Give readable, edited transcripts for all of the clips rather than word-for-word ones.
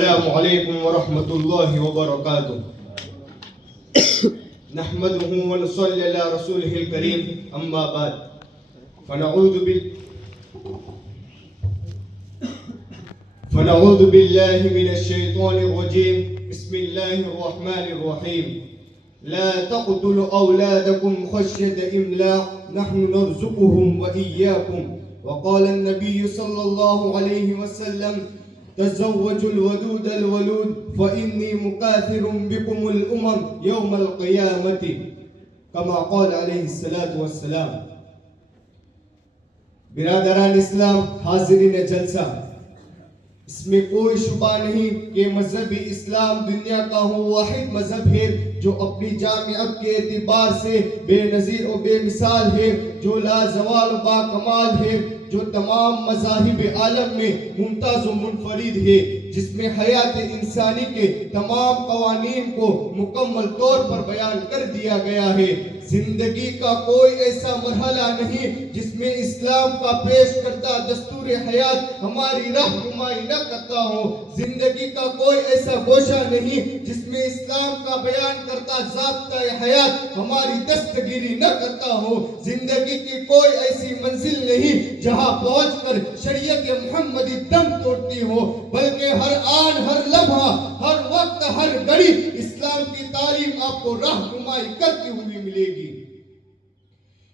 السلام علیکم ورحمۃ اللہ وبرکاتہ نحمده ونصلی علی رسوله الکریم اما بعد فنعوذ باللہ من الشیطان الرجیم بسم اللہ الرحمن الرحیم لا تقتلوا اولادکم خشیۃ املاق نحن نرزقهم وإیاکم وقال النبی صلی اللہ علیہ وسلم تزوجوا الودود الولود فإني مكاثر بكم الأمم يوم القيامة كما قال عليه الصلاة والسلام. برادران اسلام، حاضرین جلسہ، اس میں کوئی شبہ نہیں کہ مذہب اسلام دنیا کا وہ واحد مذہب ہے جو اپنی جامعت کے اعتبار سے بے نظیر و بے مثال ہے، جو لا زوال و با کمال ہے، جو تمام مذاہب عالم میں ممتاز و منفرد ہے، جس میں حیات انسانی کے تمام قوانین کو مکمل طور پر بیان کر دیا گیا ہے۔ زندگی کا کوئی ایسا مرحلہ نہیں جس میں اسلام کا پیش کردہ دستور حیات ہماری رہنمائی نہ کرتا ہو، زندگی کا کوئی ایسا گوشہ نہیں جس میں اسلام کا بیان کرتا ضابطہ حیات ہماری دستگیری نہ کرتا ہو، زندگی کی کوئی ایسی منزل نہیں جہاں پہنچ کر شریعت محمدی دم توڑتی ہو، بلکہ ہر آن، ہر لمحہ، ہر وقت، ہر گھڑی اسلام کی تعلیم آپ کو رہنمائی کرتی ہوئی ملے گی۔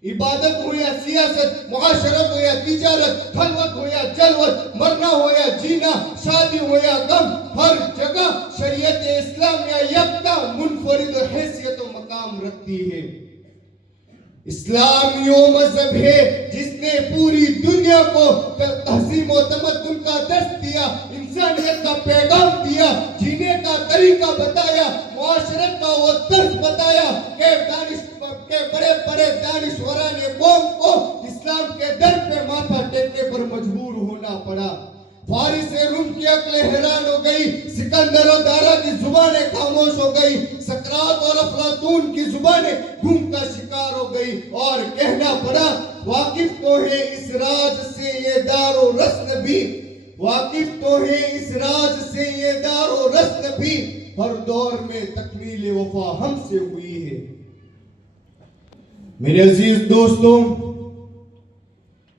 عبادت ہو یا سیاست، معاشرت ہو یا تجارت، خلوت ہو یا جلوت، مرنا ہو یا جینا، شادی ہو یا غم، ہر جگہ شریعت اسلامیہ یکتا منفرد حیثیت و مقام رکھتی ہے۔ اسلام وہ مذہب ہے جس نے پوری دنیا کو تہذیب و تمدن کا درس دیا، انسانیت کا پیغام دیا، جینے کا طریقہ بتایا، معاشرت کا وہ درس بتایا کہ بڑے بڑے دانشوران قوم کو اسلام کے در پہ ماتھا ٹیکنے پر مجبور ہونا پڑا۔ فارس روم کی عقلیں حیران ہو گئی، سکندر و دارا کی زبانیں خاموش ہو گئی، سقراط اور افلاطون کی زبانیں گھوم کا شکار ہو گئی، اور کہنا پڑا واقف تو ہے اس راز سے یہ دار و رسن بھی، واقف تو ہے اس راز سے یہ دار و رسن بھی، ہر دور میں تکمیل وفا ہم سے ہوئی ہے۔ میرے عزیز دوستوں،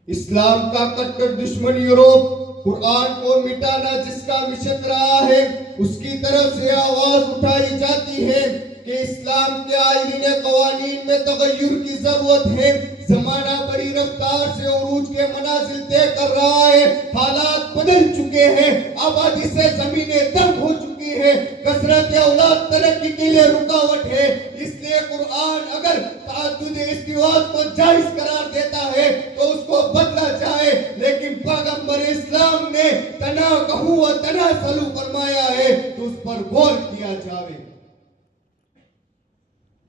اسلام کا کٹر دشمن یورپ قرآن کو مٹانا جس کا مشن رہا ہے، اس کی طرف سے آواز اٹھائی جاتی ہے کہ اسلام کے آئینی قوانین میں تغیر کی ضرورت ہے۔ زمانہ بڑی رفتار سے عروج کے منازل طے کر رہا ہے، حالات بدل چکے ہیں، آبادی سے زمینیں تنگ ہو چکی ہے، کثرت اولاد ترقی کے لیے رکاوٹ ہے۔ اس لیے قرآن اگر تعدد ازدواج کو جائز قرار دیتا ہے تو اس کو بدلا جائے، لیکن پیغمبر اسلام نے تناکحوا و تناسلوا فرمایا ہے تو اس پر غور کیا جائے۔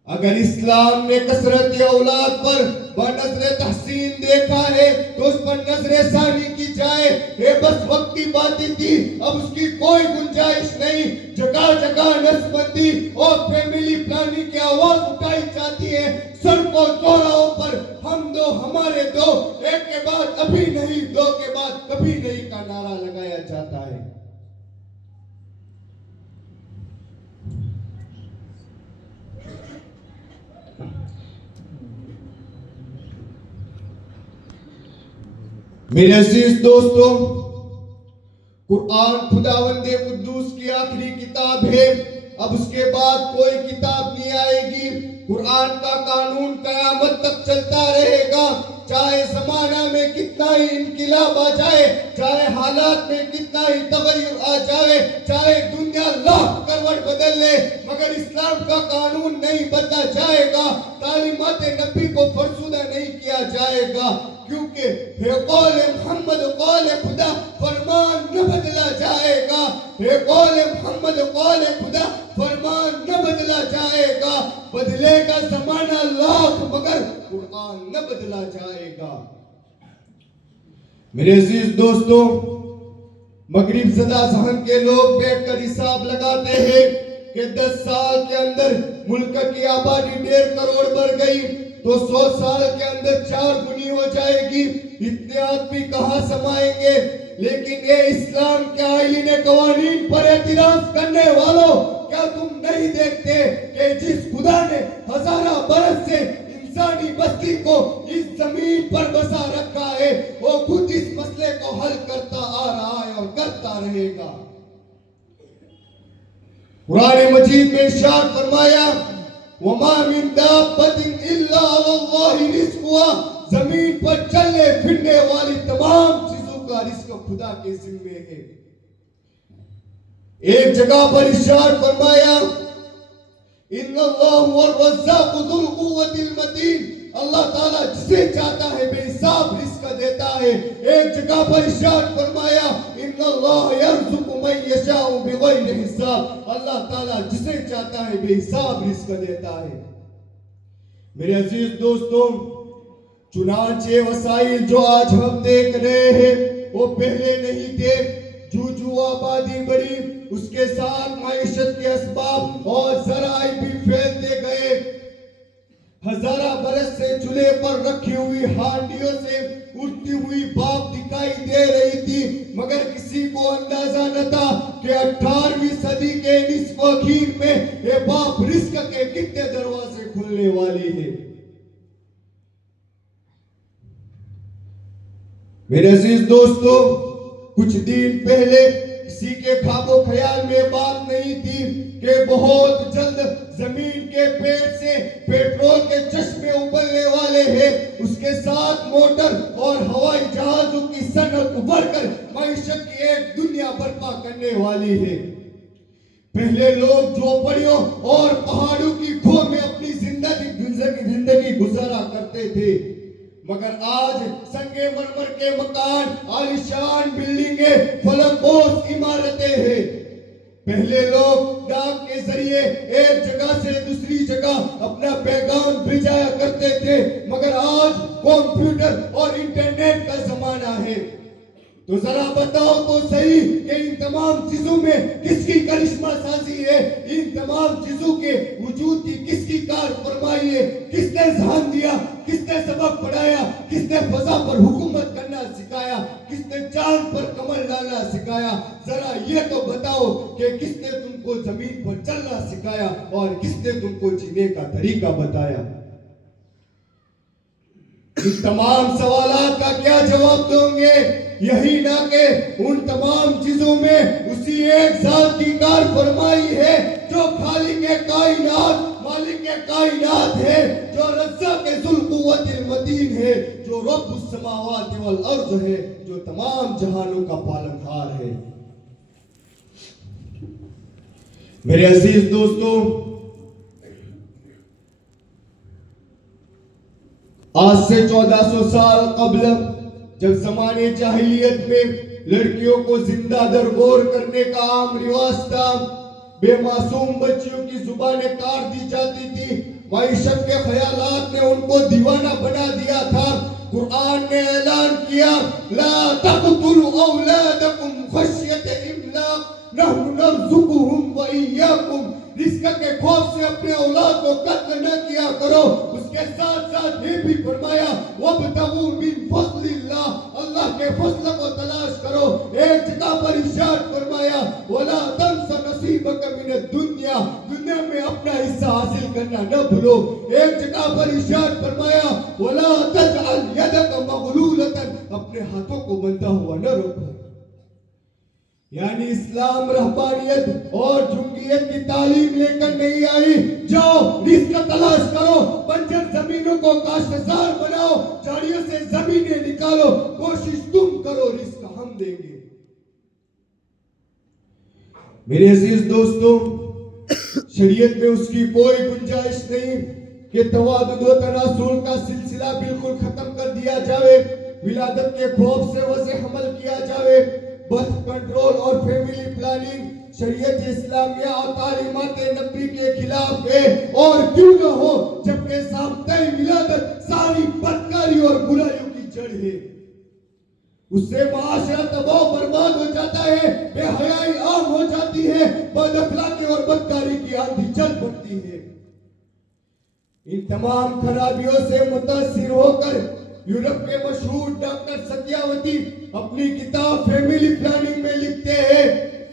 اگر اسلام نے کثرت اولاد پر بنظر تحسین دیکھا ہے تو اس پر نظر ثانی کی جائے، یہ بس وقتی باتیں تھی، اب اس کی کوئی گنجائش نہیں۔ جگہ جگہ نسل بندی اور فیملی پلاننگ کی آواز اٹھائی جاتی ہے، سڑکوں چوراہوں پر ہم دو ہمارے دو، ایک کے بعد ابھی نہیں، دو کے بعد کبھی نہیں کا نعرہ لگایا جاتا ہے۔ میرے عزیز دوستوں، قرآن خداوند قدوس کی آخری کتاب ہے، اب اس کے بعد کوئی کتاب نہیں آئے گی۔ قرآن کا قانون قیامت تک چلتا رہے گا، چاہے زمانہ میں کتنا ہی انقلاب آ جائے، چاہے حالات میں کتنا ہی تغیر آ جائے، چاہے دنیا لاکھ کروڑ بدل لے، مگر اسلام کا قانون نہیں بدلا جائے گا، تعلیمات نبی کو فرسودہ نہیں کیا جائے گا، کیونکہ ہے قول محمد قول خدا، فرمان نہ بدلا جائے گا، ہے قول محمد قول خدا، فرمان نہ بدلا جائے گا، بدلے گا زمانہ لاکھ مگر قرآن نہ بدلا جائے گا۔ میرے عزیز دوستوں، مغرب زدہ ذہن کے لوگ بیٹھ کر حساب لگاتے ہیں کہ 10 سال کے اندر ملک کی آبادی 1.5 کروڑ بڑھ گئی تو 100 سال کے اندر 4 گنی ہو جائے گی، اتنے آدمی کہاں سمائیں گے؟ لیکن اے اسلام کے آئین قوانین پر اعتراض کرنے والوں، کیا تم نہیں دیکھتے کہ جس خدا نے ہزارہ برس سے انسانی بستی کو اس زمین پر بسا رکھا ہے، وہ خود اس مسئلے کو حل کرتا آ رہا ہے اور کرتا رہے گا۔ قرآن مجید میں ارشاد فرمایا وَمَا مِن دَابَّةٍ إِلَّا عَلَى اللَّهِ رِزْقُهَا، زمین پر چلنے پھرنے والی تمام چیزوں کا رزق خدا کے ذمے ہے۔ ایک جگہ پر ارشاد فرمایا ان اللہ هو الرزاق ذو القوة المتین، اللہ تعالیٰ جسے چاہتا ہے بے حساب رزق دیتا ہے۔ ایک جگہ پر ارشاد فرمایا ان اللہ یرزق من یشاء بغیر حساب، اللہ تعالیٰ جسے چاہتا ہے بے حساب رزق دیتا ہے۔ میرے عزیز دوستوں، چنانچہ وسائل جو آج ہم دیکھ رہے ہیں وہ پہلے نہیں تھے۔ جو آبادی بڑھی، اس کے ساتھ معیشت کے اسباب اور ذرائع بھی پھیلتے گئے۔ ہزارہ برس سے چولہے پر رکھی ہوئی ہانڈیوں سے اٹھتی ہوئی بھاپ دکھائی دے رہی تھی، مگر کسی کو اندازہ نہ تھا کہ 18ویں صدی کے نصف اخیر میں یہ بھاپ رزق کے کتنے دروازے کھلنے والی ہے۔ میرے عزیز دوستو، کچھ دن پہلے کسی کے خواب و خیال میں بات نہیں تھی کہ بہت جلد زمین کے پیٹ سے پیٹرول کے چشمے ابلنے والے ہیں، اس کے ساتھ موٹر اور ہوائی جہازوں کی صنعت ابھر کر معیشت کی ایک دنیا برپا کرنے والی ہے۔ پہلے لوگ جھوپڑیوں اور پہاڑوں کی کھو میں اپنی زندگی گزارا کرتے تھے، مگر آج سنگے مرمر کے مکان، عالیشان بلڈنگیں، فلک بوس عمارتیں ہیں۔ پہلے لوگ ڈاک کے ذریعے ایک جگہ سے دوسری جگہ اپنا پیغام بھیجایا کرتے تھے، مگر آج کمپیوٹر اور انٹرنیٹ کا زمانہ ہے۔ تو ذرا بتاؤ تو صحیح کہ ان تمام چیزوں میں کس کی کرشمہ سازی ہے، ان تمام چیزوں کے وجود کی کس کی کار فرمائی ہے، کس نے ذہن دیا، کس نے سبق پڑھایا، کس نے فضا پر حکومت کرنا سکھایا، کس نے چاند پر کمر ڈالنا سکھایا؟ ذرا یہ تو بتاؤ کہ کس نے تم کو زمین پر چلنا سکھایا اور کس نے تم کو جینے کا طریقہ بتایا؟ ان تمام سوالات کا کیا جواب دوں گے؟ یہی نہ کہ ان تمام چیزوں میں اسی ایک ذات کی کار فرمائی ہے جو خالق کائنات، مالک کائنات ہے، جو رزاق ذو القوت المتین ہے، جو رب السماوات والارض ہے، جو تمام جہانوں کا پالنہار ہے۔ میرے عزیز دوستوں، آج سے 1400 سال قبل جب زمانے جاہلیت میں لڑکیوں کو زندہ درگور کرنے کا عام رواج تھا، بے معصوم بچیوں کی زبانیں کاٹ دی جاتی تھی، معیشت کے خیالات نے ان کو دیوانہ بنا دیا تھا، قرآن نے اعلان کیا لا تقتلوا اولادکم خشیت املاق نحن نرزقهم وإياكم، رزق کے خوف سے اپنے اولاد کو قتل نہ کیا کرو۔ اس کے ساتھ ساتھ یہ بھی فرمایا وابتغوا من فضل اللہ، اللہ کے فضل کو تلاش کرو۔ ایک جگہ پر ارشاد فرمایا ولا تنس نصیبک من الدنیا، دنیا میں اپنا حصہ حاصل کرنا نہ بھولو۔ ایک جگہ پر ارشاد فرمایا ولا تجعل یدک مغلولۃ، اپنے ہاتھوں کو بندھا ہوا نہ رکھو۔ یعنی اسلام رہبانیت اور جنگیت کی تعلیم لے کر نہیں آئی، جاؤ رزق تلاش کرو، بنجر زمینوں کو کاشتزار بناؤ، جھاڑیوں سے زمینیں نکالو، کوشش تم کرو، رزق ہم دیں گے۔ میرے عزیز دوستوں، شریعت میں اس کی کوئی گنجائش نہیں کہ توادد و تناسل کا سلسلہ بالکل ختم کر دیا جائے، ولادت کے خوف سے وضع حمل کیا جائے، برتھ کنٹرول اور فیملی پلاننگ شریعت اسلامیہ اور تعلیمات نبی کے خلاف ہے، اور کیوں نہ ہو جبکہ ضابطۂ ولادت ساری بدکاری اور برائیوں کی جڑ ہے۔ اس سے معاشرہ تباہ و برباد ہو جاتا ہے، بے حیائی عام ہو جاتی ہے، بد اخلاقی اور بدکاری کی آندھی چل پڑتی ہے۔ ان تمام خرابیوں سے متاثر ہو کر یورپ کے مشہور ڈاکٹر ستیاوتی اپنی کتاب فیملی پلاننگ میں لکھتے ہیں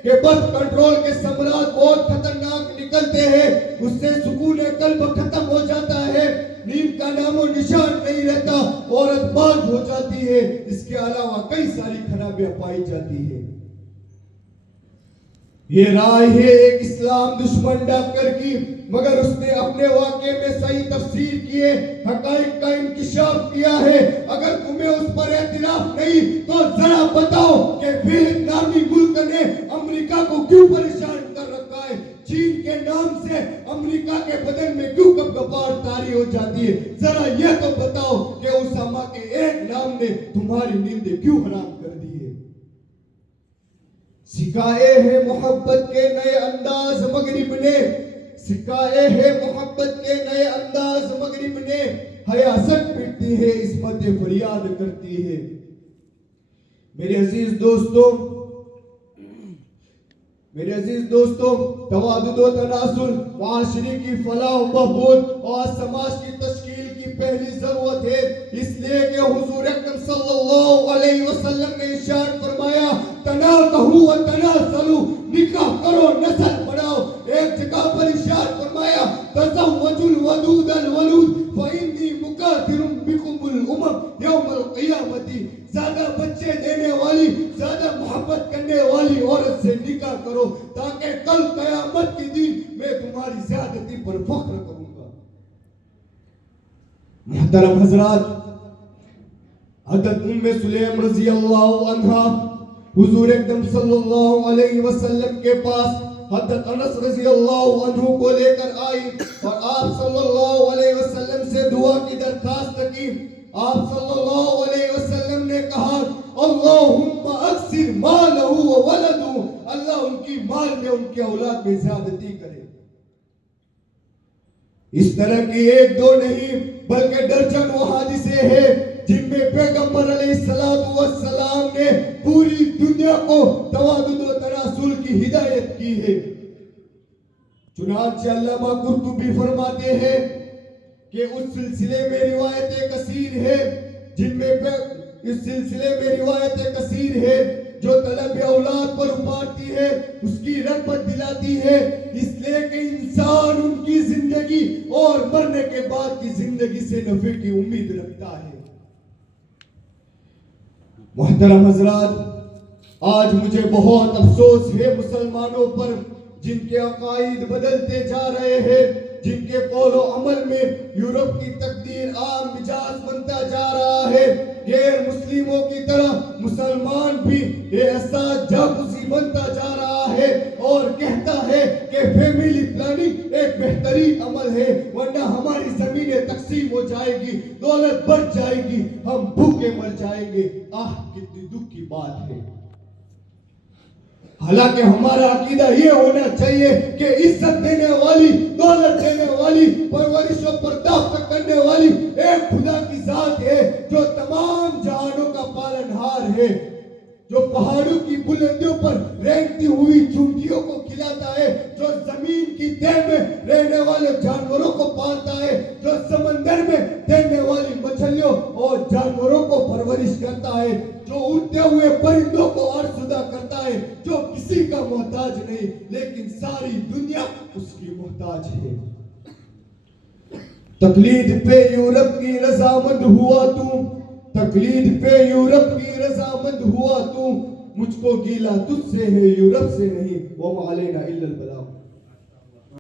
کہ برتھ کنٹرول کے ثمرات بہت خطرناک نکلتے ہیں، اس سے سکون قلب ختم ہو جاتا ہے، نیند کا نام و نشان نہیں رہتا، عورت باز ہو جاتی ہے، اس کے علاوہ کئی ساری خرابیاں پائی جاتی ہیں۔ یہ رائے ہے ایک اسلام دشمن ڈاکٹر کی، مگر اس نے اپنے واقعے میں صحیح تفسیر کیے، حقائق کا انکشاف کیا ہے۔ اگر تمہیں اس پر اعتراف نہیں تو ذرا بتاؤ کہ ویتنامی ملک نے امریکہ کو کیوں پریشان کر رکھا ہے؟ چین کے نام سے امریکہ کے بدن میں کیوں کپکپاہٹ طاری ہو جاتی ہے؟ ذرا یہ تو بتاؤ کہ اسامہ کے ایک نام نے تمہاری نیندیں کیوں حرام کر دی ہے؟ سکھائے ہیں محبت کے نئے انداز مغرب نے، سکھائے ہیں محبت کے نئے انداز مغرب نے، حیاست پٹتی ہے عصمت فریاد کرتی ہے۔ میرے عزیز دوستوں، توادد و تناسل معاشرے کی فلاح و بہبود اور سماج کی تشکیل کی پہلی ضرورت ہے، اس لیے کہ حضور اکرم صلی اللہ علیہ وسلم نے ارشاد فرمایا تناکحوا وتناسلوا، نکاح کرو نسل بڑھاؤ۔ ایک جگہ پر ارشاد فرمایا تزوجوا الودود الولود فإني مكاثر بكم الأمم يوم القیامة، زیادہ بچے دینے والی، زیادہ محبت کرنے والی عورت سے نکاح کرو تاکہ کل قیامت کے دن میں تمہاری زیادتی پر فخر کروں گا۔ محترم حضرات، حضرت ام سلیم رضی اللہ عنہا حضور اکرم صلی اللہ علیہ وسلم کے پاس حضرت انس رضی اللہ عنہ کو لے کر آئی اور آپ صلی اللہ علیہ وسلم سے دعا کی درخواست کی۔ آپ صلی اللہ علیہ وسلم نے کہا اللہم اکثر مالہ و ولدہ، اللہ ان کی مال میں ان کے اولاد میں زیادتی کرے۔ اس طرح کی ایک دو نہیں بلکہ درجنوں حادثے ہیں جن میں پیغمبر علیہ السلام نے پوری دنیا کو توادد و تناسل کی ہدایت کی ہے۔ چنانچہ علامہ قرطبی فرماتے ہیں کہ اس سلسلے میں روایتیں کثیر ہے جو طلب اولاد پر ابھارتی ہے، اس کی رغبت دلاتی ہے، اس لیے کہ انسان ان کی زندگی اور مرنے کے بعد کی زندگی سے نفع کی امید رکھتا ہے۔ محترم حضرات، آج مجھے بہت افسوس ہے مسلمانوں پر جن کے عقائد بدلتے جا رہے ہیں، جن کے قول و عمل میں یورپ کی تقدیر عام مجاز بنتا جا رہا ہے۔ غیر مسلموں کی طرح مسلمان بھی احساس جاسوسی بنتا جا رہا ہے اور کہتا ہے کہ فیملی پلاننگ ایک بہترین عمل ہے، ورنہ ہماری زمینیں تقسیم ہو جائے گی، دولت بڑھ جائے گی، ہم بھوکے مر جائیں گے۔ کتنی دکھ کی بات ہے۔ حالانکہ ہمارا عقیدہ یہ ہونا چاہیے کہ عزت دینے والی، دولت دینے والی، پرورش و پرداخت کرنے والی ایک خدا کی ذات ہے جو تمام جہانوں کا پالنہار ہے، جو پہاڑوں کی بلندیوں پر رینگتی ہوئی چونٹیوں کو کھلاتا ہے، جو زمین کی تہ میں رہنے والے جانوروں کو پالتا ہے، جو سمندر میں تیرنے والی مچھلیوں اور جانوروں کو پرورش کرتا ہے، جو اڑتے ہوئے پرندوں کو آسودہ کرتا ہے، جو کسی کا محتاج نہیں لیکن ساری دنیا اس کی محتاج ہے۔ تقلید پہ یورپ کی رضامند ہوا تو، تقلید پہ یورپ کی رضامند ہوا تو، مجھ کو گیلا تجھ سے ہے یورپ سے نہیں، وما علینا الا البلاغ۔